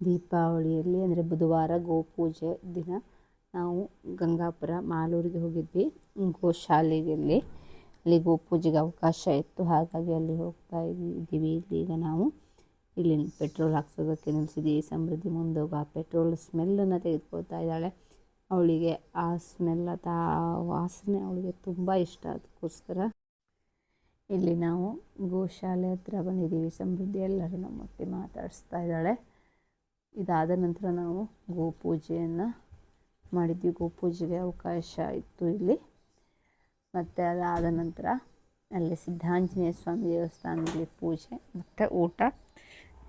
ದೀಪಾವಳಿಯಲ್ಲಿ ಅಂದರೆ ಬುಧವಾರ ಗೋಪೂಜೆ ದಿನ ನಾವು ಗಂಗಾಪುರ ಮಾಲೂರಿಗೆ ಹೋಗಿದ್ವಿ ಗೋಶಾಲೆಯಲ್ಲಿ. ಅಲ್ಲಿ ಗೋಪೂಜೆಗೆ ಅವಕಾಶ ಇತ್ತು. ಹಾಗಾಗಿ ಅಲ್ಲಿ ಹೋಗ್ತಾ ಇದ್ದೀವಿ. ಈಗ ನಾವು ಇಲ್ಲಿ ಪೆಟ್ರೋಲ್ ಹಾಕ್ಸೋದಕ್ಕೆ ನಿಲ್ಲಿಸಿದ್ದೀವಿ ಸಮೃದ್ಧಿ ಮುಂದೋಗಿ. ಆ ಪೆಟ್ರೋಲ್ ಸ್ಮೆಲ್ಲನ್ನು ತೆಗೆದುಕೊಳ್ತಾ ಇದ್ದಾಳೆ. ಅವಳಿಗೆ ಆ ಸ್ಮೆಲ್, ಆ ವಾಸನೆ ಅವಳಿಗೆ ತುಂಬ ಇಷ್ಟ. ಅದಕ್ಕೋಸ್ಕರ ಇಲ್ಲಿ ನಾವು ಗೋಶಾಲೆ ಹತ್ರ ಬಂದಿದ್ದೀವಿ. ಸಮೃದ್ಧಿ ಎಲ್ಲರೂ ನಮ್ಮೊಟ್ಟಿಗೆ ಮಾತಾಡಿಸ್ತಾ ಇದ್ದಾಳೆ. ಇದಾದ ನಂತರ ನಾವು ಗೋಪೂಜೆಯನ್ನು ಮಾಡಿದ್ವಿ. ಗೋಪೂಜೆಗೆ ಅವಕಾಶ ಇತ್ತು ಇಲ್ಲಿ. ಮತ್ತು ಅದಾದ ನಂತರ ಅಲ್ಲಿ ಸಿದ್ಧಾಂಜನೇಯ ಸ್ವಾಮಿ ದೇವಸ್ಥಾನದಲ್ಲಿ ಪೂಜೆ, ಮತ್ತು ಊಟ.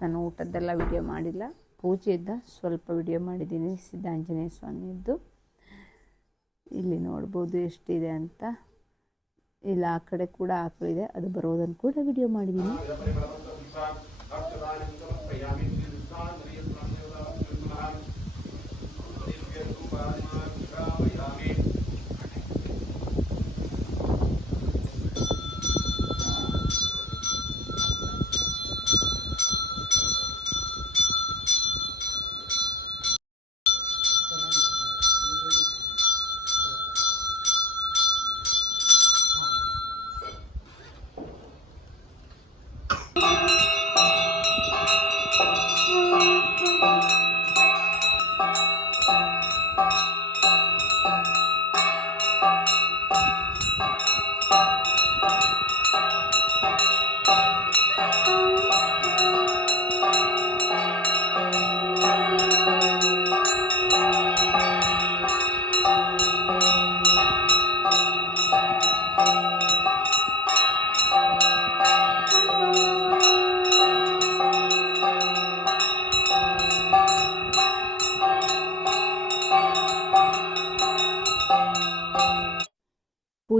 ನಾನು ಊಟದ್ದೆಲ್ಲ ವಿಡಿಯೋ ಮಾಡಿಲ್ಲ. ಪೂಜೆಯಿಂದ ಸ್ವಲ್ಪ ವಿಡಿಯೋ ಮಾಡಿದ್ದೀನಿ ಸಿದ್ಧಾಂಜನೇಯ ಸ್ವಾಮಿಯದ್ದು. ಇಲ್ಲಿ ನೋಡ್ಬೋದು ಎಷ್ಟಿದೆ ಅಂತ. ಇಲ್ಲ, ಆ ಕಡೆ ಕೂಡ ಆಕಳಿದೆ. ಅದು ಬರೋದನ್ನು ಕೂಡ ವಿಡಿಯೋ ಮಾಡಿದ್ದೀನಿ.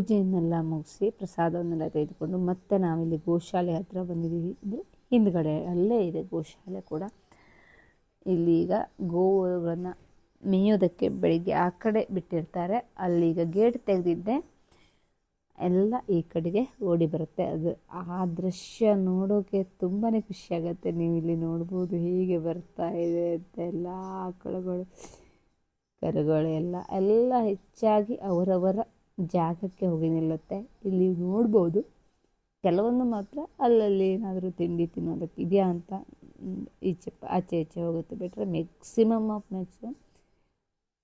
ಪೂಜೆಯನ್ನೆಲ್ಲ ಮುಗಿಸಿ ಪ್ರಸಾದವನ್ನೆಲ್ಲ ತೆಗೆದುಕೊಂಡು ಮತ್ತೆ ನಾವಿಲ್ಲಿ ಗೋಶಾಲೆ ಹತ್ತಿರ ಬಂದಿದ್ದೀವಿ. ಅಂದರೆ ಹಿಂದ್ಗಡೆ ಅಲ್ಲೇ ಇದೆ ಗೋಶಾಲೆ ಕೂಡ. ಇಲ್ಲಿ ಈಗ ಗೋವುಗಳನ್ನು ಮೇಯೋದಕ್ಕೆ ಬೆಳಿಗ್ಗೆ ಆ ಕಡೆ ಬಿಟ್ಟಿರ್ತಾರೆ. ಅಲ್ಲಿ ಈಗ ಗೇಟ್ ತೆಗೆದಿದ್ದೆ. ಎಲ್ಲ ಈ ಕಡೆಗೆ ಓಡಿ ಬರುತ್ತೆ ಅದು. ಆ ದೃಶ್ಯ ನೋಡೋಕೆ ತುಂಬಾ ಖುಷಿಯಾಗತ್ತೆ. ನೀವು ಇಲ್ಲಿ ನೋಡ್ಬೋದು ಹೀಗೆ ಬರ್ತಾ ಇದೆ ಅಂತ ಎಲ್ಲ ಆಕಳುಗಳು, ಕರುಗಳು ಎಲ್ಲ ಎಲ್ಲ ಹೆಚ್ಚಾಗಿ ಅವರವರ ಜಾಗಕ್ಕೆ ಹೋಗಿ ನಿಲ್ಲುತ್ತೆ. ಇಲ್ಲಿ ನೋಡ್ಬೋದು. ಕೆಲವೊಂದು ಮಾತ್ರ ಅಲ್ಲಲ್ಲಿ ಏನಾದರೂ ತಿಂಡಿ ತಿನ್ನೋದಕ್ಕೆ ಇದೆಯಾ ಅಂತ ಈಚೆ ಆಚೆ ಈಚೆ ಹೋಗುತ್ತೆ. ಬಿಟ್ಟರೆ ಮ್ಯಾಕ್ಸಿಮಮ್ ಆಫ್ ಮ್ಯಾಕ್ಸಿಮಮ್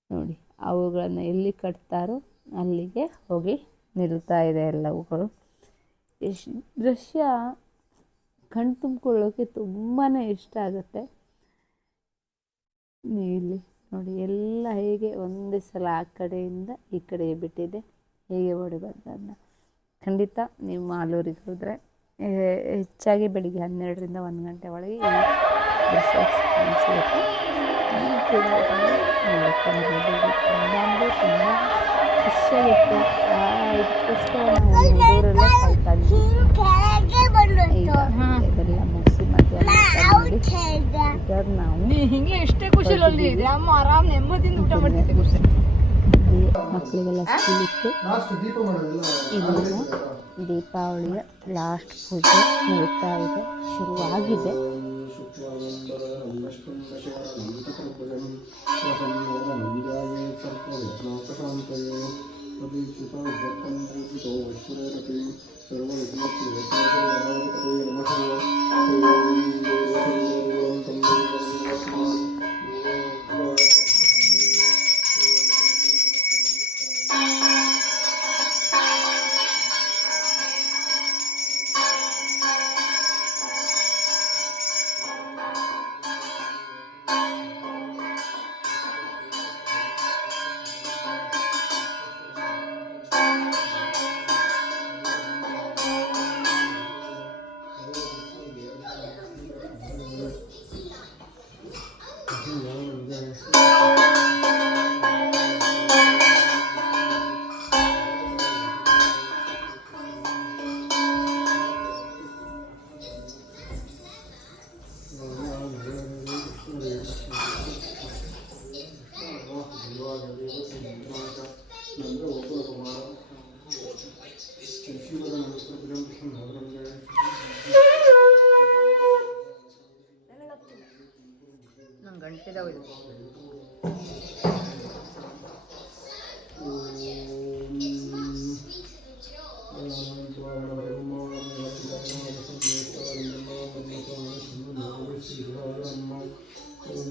ನೋಡಿ, ಅವುಗಳನ್ನು ಎಲ್ಲಿ ಕಟ್ತಾರೋ ಅಲ್ಲಿಗೆ ಹೋಗಿ ನಿಲ್ತಾ ಇದೆ ಎಲ್ಲವುಗಳು. ಎಷ್ಟು ದೃಶ್ಯ ಕಣ್ ತುಂಬಿಕೊಳ್ಳೋಕೆ ತುಂಬಾ ಇಷ್ಟ ಆಗುತ್ತೆ. ಇಲ್ಲಿ ನೋಡಿ, ಎಲ್ಲ ಹೇಗೆ ಒಂದೇ ಸಲ ಆ ಕಡೆಯಿಂದ ಈ ಕಡೆ ಬಿಟ್ಟಿದೆ. ಹೇಗೆ ಓಡಿ ಬಂದನ್ನ ಖಂಡಿತ ನೀವು ಮಾಲೂರಿಗೆ ಹೋದರೆ ಹೆಚ್ಚಾಗಿ ಬೆಳಿಗ್ಗೆ ಹನ್ನೆರಡರಿಂದ ಒಂದು ಗಂಟೆ ಒಳಗೆ ಸಿಗುತ್ತೆ. ನೀವು. ತುಂಬ ಅಂದರೆ ತುಂಬ ಖುಷಿಯಾಗುತ್ತೆ ಇದೆಲ್ಲ ಮುಗಿಸಿ ಹಿಂಗೆ ಎಷ್ಟೇ ಖುಷಿಲಲ್ಲಿ ಇದೆ. ಅಮ್ಮ ಆರಾಮ್ ನೆಮ್ಮದಿಯಿಂದ ಊಟ ಮಾಡ್ತಿದ್ದೆ ಖುಷಿ ಈ ಮಕ್ಕಳಿಗೆಲ್ಲ ಸ್ಕೂಲ್ ಇತ್ತು. ಇದೀಗ ದೀಪಾವಳಿಯ ಲಾಸ್ಟ್ ಪೂಜೆ ನಡೀತಾ ಇದೆ. ಶುರುವಾಗಿದೆ. ನಂಗೆ ಇದಾವೆ ಇದು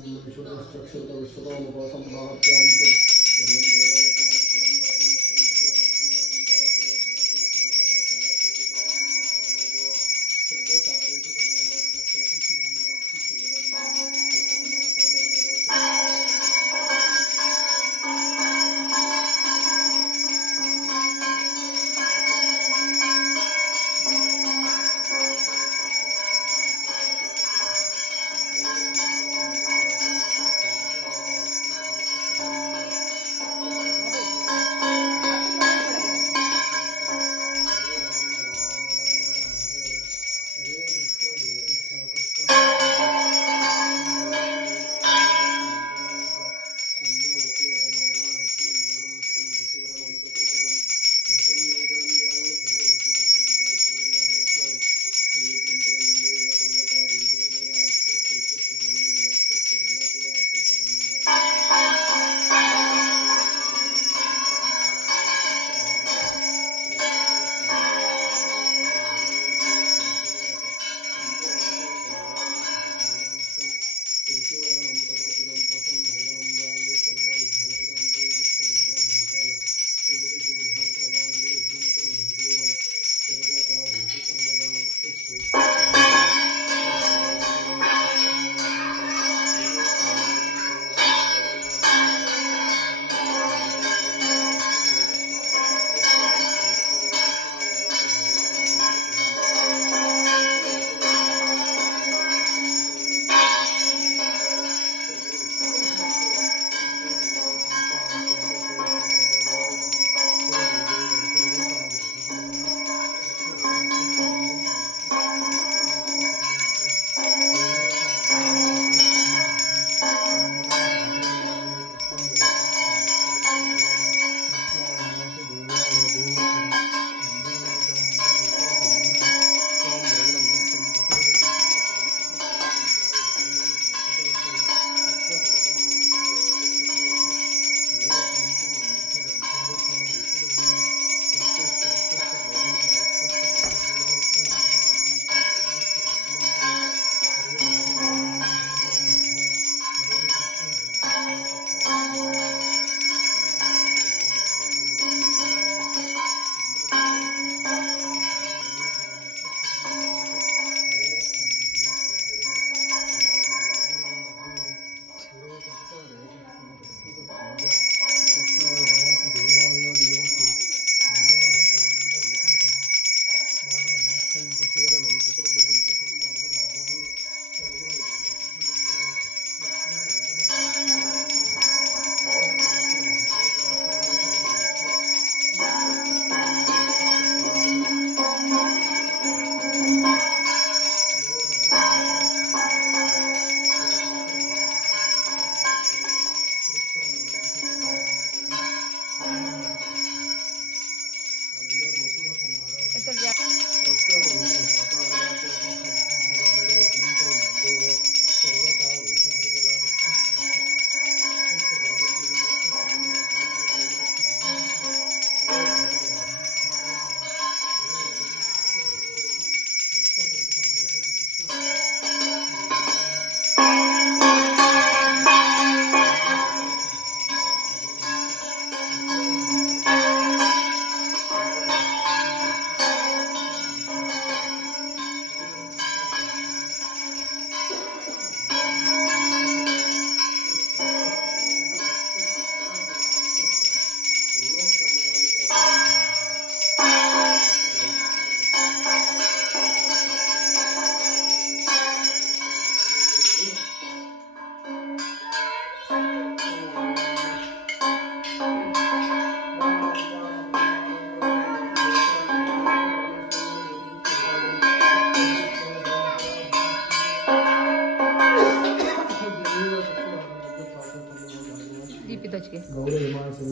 ದೀಪಿದ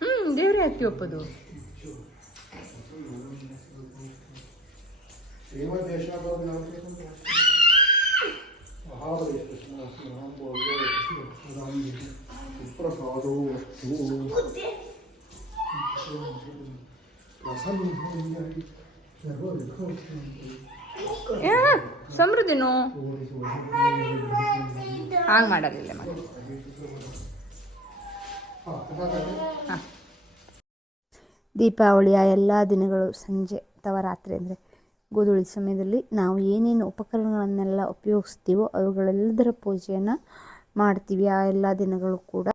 ಹ್ಮ್ ದೇವ್ರೇ ಹತ್ತಿ ಒಪ್ಪದು ಸಮೃದ್ಧಿನೋ? ಹಾಗೆ ಮಾಡಲಿಲ್ಲ ಮಗ ದೀಪಾವಳಿಯ ಎಲ್ಲ ದಿನಗಳು ಸಂಜೆ ಅಥವಾ ರಾತ್ರಿ ಅಂದರೆ ಗೋಧೂಳಿ ಸಮಯದಲ್ಲಿ ನಾವು ಏನೇನು ಉಪಕರಣಗಳನ್ನೆಲ್ಲ ಉಪಯೋಗಿಸ್ತೀವೋ ಅವುಗಳೆಲ್ಲದರ ಪೂಜೆಯನ್ನು ಮಾಡ್ತೀವಿ. ಆ ಎಲ್ಲ ದಿನಗಳು ಕೂಡ